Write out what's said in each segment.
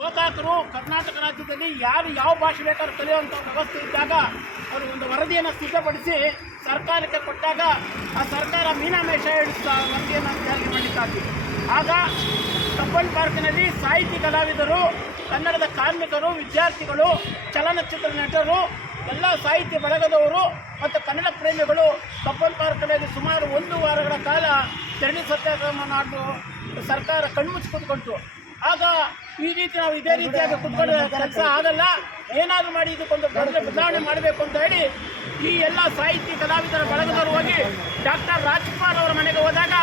ಗೋಕಾಕರು ಕರ್ನಾಟಕ ರಾಜ್ಯದಲ್ಲಿ ಯಾರು ಯಾವ ಭಾಷೆ ಬೇಕಾದ್ರೂ ಕಲಿಯುವಂಥ ವ್ಯವಸ್ಥೆ ಇದ್ದಾಗ ಅವರು ಒಂದು ವರದಿಯನ್ನು ಸಿದ್ಧಪಡಿಸಿ ಸರ್ಕಾರಕ್ಕೆ ಕೊಟ್ಟಾಗ ಆ ಸರ್ಕಾರ ಮೀನಾಮೇಷ ಇಡುತ್ತಾ ವರದಿಯನ್ನು ಜಾರಿಗೆ ಮಾಡಲಿಕ್ಕಾಗಿ ಆಗ ಕಬ್ಬನ್ ಪಾರ್ಕ್ನಲ್ಲಿ ಸಾಹಿತಿ ಕಲಾವಿದರು, ಕನ್ನಡದ ಕಾರ್ಮಿಕರು, ವಿದ್ಯಾರ್ಥಿಗಳು, ಚಲನಚಿತ್ರ ನಟರು, ಎಲ್ಲ ಸಾಹಿತ್ಯ ಬಳಗದವರು ಮತ್ತು ಕನ್ನಡ ಪ್ರೇಮಿಗಳು ಕಬ್ಬನ್ ಪಾರ್ಕ್ನಲ್ಲಿ ಸುಮಾರು 1 ವಾರಗಳ ಕಾಲ ಧರಣಿ ಸತ್ಯಾಗ್ರಹ ಮಾಡಿ ಸರ್ಕಾರ ಕಣ್ಮುಚ್ಚಿ ಕೂತ್ಕೊಂಡ್ರು. ಆಗ ಈ ರೀತಿ ನಾವು ಇದೇ ರೀತಿಯಾಗಿ ಕುತ್ಕೊಳ್ಳೋ ಕೆಲಸ ಆಗಲ್ಲ, ಏನಾದರೂ ಮಾಡಿ ಇದಕ್ಕೊಂದು ಬದಲಾವಣೆ ಮಾಡಬೇಕು ಅಂತ ಹೇಳಿ ಈ ಎಲ್ಲ ಸಾಹಿತ್ಯ ಕಲಾವಿದರ ಬಳಗದವರು ಹೋಗಿ ಡಾಕ್ಟರ್ ರಾಜ್ಕುಮಾರ್ ಅವರ ಮನೆಗೆ ಹೋದಾಗ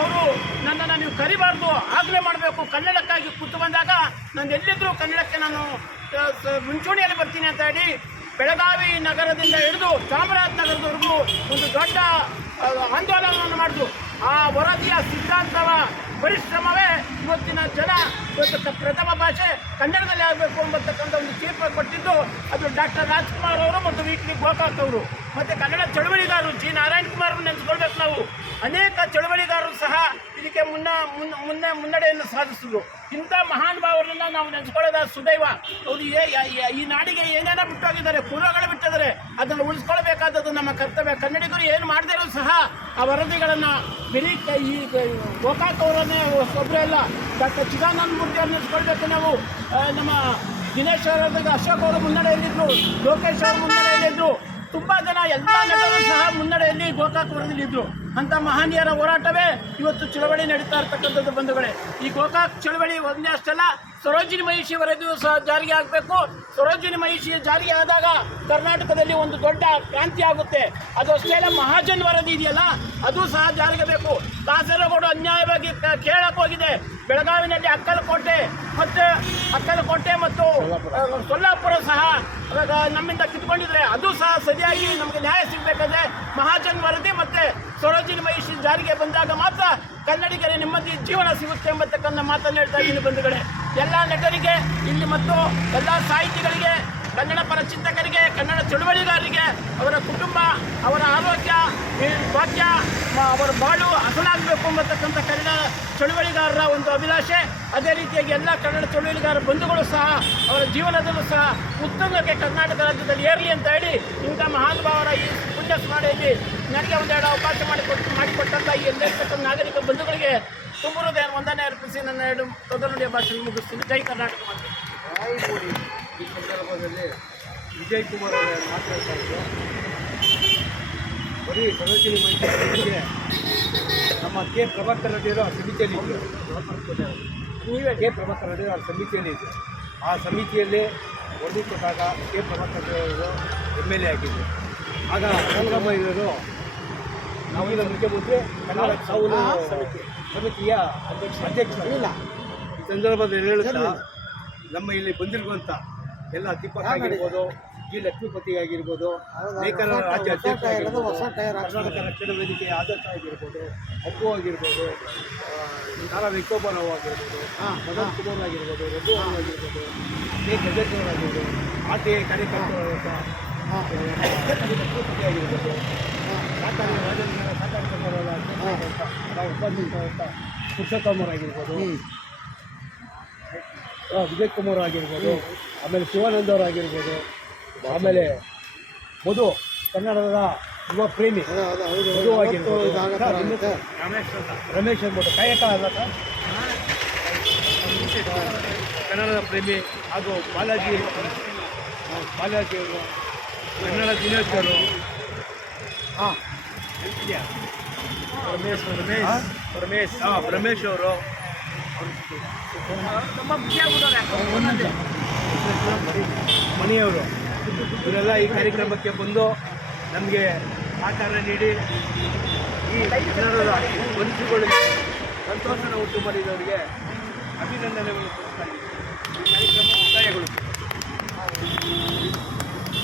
ಅವರು ನನ್ನನ್ನು ನೀವು ಕರಿಬಾರ್ದು, ಆಗಲೇ ಮಾಡಬೇಕು, ಕನ್ನಡಕ್ಕಾಗಿ ಕೂತು ಬಂದಾಗ ನಾನು ಎಲ್ಲಿದ್ದರೂ ಕನ್ನಡಕ್ಕೆ ನಾನು ಮುಂಚೂಣಿಯಲ್ಲಿ ಬರ್ತೀನಿ ಅಂತ ಹೇಳಿ ಬೆಳಗಾವಿ ನಗರದಿಂದ ಹಿಡಿದು ಚಾಮರಾಜನಗರದವರೆಗೂ ಒಂದು ದೊಡ್ಡ ಆಂದೋಲನವನ್ನು ಮಾಡಿದ್ರು. ಆ ವರದಿಯ ಸಿದ್ಧಾಂತವ ಪರಿಶ್ರಮವೇ ಇವತ್ತಿನ ಜನ ಇವತ್ತು ಪ್ರಥಮ ಭಾಷೆ ಕನ್ನಡದಲ್ಲಿ ಆಗಬೇಕು ಎಂಬತಕ್ಕಂಥ ಒಂದು ತೀರ್ಪು ಕೊಟ್ಟಿದ್ದು ಅದು ಡಾಕ್ಟರ್ ರಾಜ್ಕುಮಾರ್ ಅವರು ಮತ್ತು ವಿ.ಟಿ. ಗೋಕಾಕ್ ಅವರು ಮತ್ತು ಕನ್ನಡ ಚಳವಳಿಗಾರರು ಜಿ. ನಾರಾಯಣ ಕುಮಾರ್ ನೆನೆಸ್ಕೊಳ್ಬೇಕು. ನಾವು ಅನೇಕ ಚಳವಳಿಗಾರರು ಸಹ ಇದಕ್ಕೆ ಮುನ್ನಡೆಯನ್ನು ಸಾಧಿಸಿದ್ರು. ಇಂಥ ಮಹಾನುಭಾವರನ್ನ ನಾವು ನೆನೆಸ್ಕೊಳ್ಳೋದ ಸುದೈವ. ಅವರು ಈ ನಾಡಿಗೆ ಏನೇನೋ ಬಿಟ್ಟೋಗಿದ್ದಾರೆ, ಪೂರ್ವಗಳು ಬಿಟ್ಟಿದ್ದಾರೆ, ಅದನ್ನು ಉಳಿಸ್ಕೊಳ್ಬೇಕಾದದ್ದು ನಮ್ಮ ಕರ್ತವ್ಯ. ಕನ್ನಡಿಗರು ಏನು ಮಾಡದಿರೋ ಸಹ ಆ ವರದಿಗಳನ್ನು ಬರೀ ಈ ಗೋಕಾಕ್ ಅವರನ್ನೇ ಒಬ್ಬರೇ ಅಲ್ಲ, ಡಾಕ್ಟರ್ ಚಿದಾನಂದ ಮೂರ್ತಿ ಅವ್ರು ನೆನೆಸ್ಕೊಳ್ಬೇಕು. ನಾವು ನಮ್ಮ ದಿನೇಶ್ ಅವರ ಅಶೋಕ್ ಅವರು ಮುನ್ನಡೆಯಲ್ಲಿದ್ದರು, ಲೋಕೇಶ್ ಅವರು ಮುನ್ನಡೆಯಲ್ಲಿದ್ದರು, ತುಂಬ ಜನ ಎಲ್ಲ ನಟರು ಸಹ ಮುನ್ನಡೆಯಲ್ಲಿ ಗೋಕಾಕ್ ವರದಿಯಲ್ಲಿದ್ದರು. ಅಂಥ ಮಹನೀಯರ ಹೋರಾಟವೇ ಇವತ್ತು ಚಳವಳಿ ನಡೀತಾ ಇರ್ತಕ್ಕಂಥದ್ದು. ಬಂಧುಗಳೇ, ಈ ಗೋಕಾಕ್ ಚಳವಳಿ ಒಂದೇ ಅಷ್ಟಲ್ಲ, ಸರೋಜಿನಿ ಮಹಿಷಿ ವರದಿಯೂ ಸಹ ಜಾರಿಗೆ ಆಗಬೇಕು. ಸರೋಜಿನಿ ಮಹಿಷಿ ಜಾರಿಗೆ ಆದಾಗ ಕರ್ನಾಟಕದಲ್ಲಿ ಒಂದು ದೊಡ್ಡ ಕ್ರಾಂತಿ ಆಗುತ್ತೆ. ಅದು ಅಷ್ಟೇ ಅಲ್ಲ, ಮಹಾಜನ್ ವರದಿ ಇದೆಯಲ್ಲ ಅದು ಸಹ ಜಾರಿಗೆ ಬೇಕು. ಕಾಸರಗೋಡು ಅನ್ಯಾಯವಾಗಿ ಕೇಳಕ್ಕೆ ಹೋಗಿದೆ. ಬೆಳಗಾವಿನಲ್ಲಿ ಅಕ್ಕಲಕೋಟೆ ಮತ್ತು ಸೊಲ್ಲಾಪುರ ಸಹ ನಮ್ಮಿಂದ ಕಿತ್ಕೊಂಡಿದ್ರೆ ಅದು ಸಹ ಸರಿಯಾಗಿ ನಮಗೆ ನ್ಯಾಯ ಸಿಗಬೇಕಾದ್ರೆ ಮಹಾಜನ್ ವರದಿ ಮತ್ತು ಸರೋಜಿನಿ ಮಹಿಷಿ ಜಾರಿಗೆ ಬಂದಾಗ ಮಾತ್ರ ಕನ್ನಡಿಗರ ನೆಮ್ಮದಿ ಜೀವನ ಸಿಗುತ್ತೆ ಎಂಬತಕ್ಕಂಥ ಮಾತನ್ನು ಹೇಳ್ತಾ ಇದ್ದೀನಿ. ಬಂಧುಗಳೇ, ಎಲ್ಲ ನಟರಿಗೆ ಇಲ್ಲಿ ಮತ್ತು ಎಲ್ಲ ಸಾಹಿತಿಗಳಿಗೆ, ಕನ್ನಡ ಪರ ಚಿಂತಕರಿಗೆ, ಕನ್ನಡ ಚಳುವಳಿಗಾರರಿಗೆ, ಅವರ ಕುಟುಂಬ, ಅವರ ಆರೋಗ್ಯ ಭಾಗ್ಯ, ಅವರ ಬಾಳು ಹಸನಾಗಬೇಕು ಎಂಬತಕ್ಕಂಥ ಕನ್ನಡ ಚಳುವಳಿಗಾರರ ಒಂದು ಅಭಿಲಾಷೆ. ಅದೇ ರೀತಿಯಾಗಿ ಎಲ್ಲ ಕನ್ನಡ ಚಳುವಳಿಗಾರರ ಬಂಧುಗಳು ಸಹ ಅವರ ಜೀವನದಲ್ಲೂ ಸಹ ಉತ್ತುಂಗಕ್ಕೆ ಕರ್ನಾಟಕ ರಾಜ್ಯದಲ್ಲಿ ಏರಲಿ ಅಂತ ಹೇಳಿ ಇಂಥ ಮಹಾನುಭಾವರ ಈ ಪುಣ್ಯ ಸ್ಮರಣೆಯಲ್ಲಿ ನನಗೆ ಒಂದೆರಡು ಅವಕಾಶ ಮಾಡಿಕೊಟ್ಟಂಥ ಈ ಎಲ್ಲ ನಾಗರಿಕ ಬಂಧುಗಳಿಗೆ ತುಂಬ ಹೃದಯ ವಂದನೆ ಅರ್ಪಿಸಿ ನನ್ನ 2 ತೊದಲುಡಿಯ ಭಾಷೆಯನ್ನು ಮುಗಿಸ್ತೀನಿ. ಜೈ ಕರ್ನಾಟಕ. ಈ ಸಂದರ್ಭದಲ್ಲಿ ವಿಜಯ್ ಕುಮಾರ್ ಅವರು ಮಾತಾಡ್ತಾ ಇದ್ರು. ಬರೀ ಸರೋಜಿನಿ ಮಹಿಷಿ ನಮ್ಮ ಕೆ. ಪ್ರಭಾಕರ್ ರೆಡ್ಡಿಯವರು ಆ ಸಮಿತಿಯಲ್ಲಿದ್ದರು. ಕೆ. ಪ್ರಭಾಕರ್ ರೆಡ್ಡಿಯವರು ಆ ಸಮಿತಿಯಲ್ಲಿದ್ದರು. ಆ ಸಮಿತಿಯಲ್ಲಿ ವರದಿ ಕೊಟ್ಟಾಗ ಕೆ. ಪ್ರಭಾಕರ್ ರೆಡ್ಡಿಯವರು MLA ಆಗಿದ್ದರು. ಆಗ ರಂಗಮಯ್ಯವರು ನಾವಿನ ಮುಖ್ಯಮಂತ್ರಿ ಕನ್ನಡ ಕಾವಲು ಸಮಿತಿಯ ಅಧ್ಯಕ್ಷರಿಲ್ಲ. ಈ ಸಂದರ್ಭದಲ್ಲಿ ಹೇಳುತ್ತಾ ನಮ್ಮ ಇಲ್ಲಿ ಬಂದಿರುವಂಥ ಎಲ್ಲ ದೀಪಕ್ ಆಗಿರ್ಬೋದು, ಜಿ. ಲಕ್ಷ್ಮೀಪತಿ ಆಗಿರ್ಬೋದು, ಲೇಖನ ರಾಜ್ಯ ಅಧ್ಯಕ್ಷ ಆಗಿರ್ಬೋದು, ಕರ್ನಾಟಕ ರಕ್ಷಣಾ ವೇದಿಕೆಯ ಆದರ್ಶ ಆಗಿರ್ಬೋದು, ಅಪ್ಪು ಆಗಿರ್ಬೋದು, ನಾರಾ ವೆಂಕೋಬರಾವ್ ಆಗಿರ್ಬೋದು, ಮದನ್ ಕುಮಾರ್ ಆಗಿರ್ಬೋದು, ರಘು ಆಗಿರ್ಬೋದು, ಕೆ. ಗಜೇಶ್ವರ್ ಆಗಿರ್ಬೋದು, RTI ಕಾರ್ಯಕರ್ತರಾದಂಥ ಲಕ್ಷ್ಮೀಪತಿ ಆಗಿರ್ಬೋದು, ಸಾಕಾರಿ ರಾಜೇಂದ್ರ ನಾವು ಉಪಾಧ್ಯಕ್ಷರಾದಂಥ ಪುರುಷೋತ್ತಮರ್ ಆಗಿರ್ಬೋದು, ವಿಜಯ್ ಕುಮಾರ್ ಆಗಿರ್ಬೋದು, ಆಮೇಲೆ ಶಿವಾನಂದ ಅವರು ಆಗಿರ್ಬೋದು, ಆಮೇಲೆ ಮಧು ಕನ್ನಡದ ಯುವ ಪ್ರೇಮಿ ಮಧು ಆಗಿರ್ಬೋದು, ರಮೇಶ್ ಅಂದ್ಬಿಟ್ಟು ಕಾಯಕ ಅಲ್ಲ ಕನ್ನಡದ ಪ್ರೇಮಿ, ಹಾಗೂ ಬಾಲಾಜಿ ಅವರು, ಕನ್ನಡ ದಿನೇಶ್ ಅವರು, ರಮೇಶ್ ಅವರು, ಮಣಿಯವರು, ಇವರೆಲ್ಲ ಈ ಕಾರ್ಯಕ್ರಮಕ್ಕೆ ಬಂದು ನಮಗೆ ಸಹಕಾರ ನೀಡಿ ಈ ಕನ್ನಡದ ಮನುಷ್ಯಗಳಿಗೆ ಸಂತೋಷನ ಉಂಟು ಮಾಡಿದವರಿಗೆ ಅಭಿನಂದನೆಗಳು.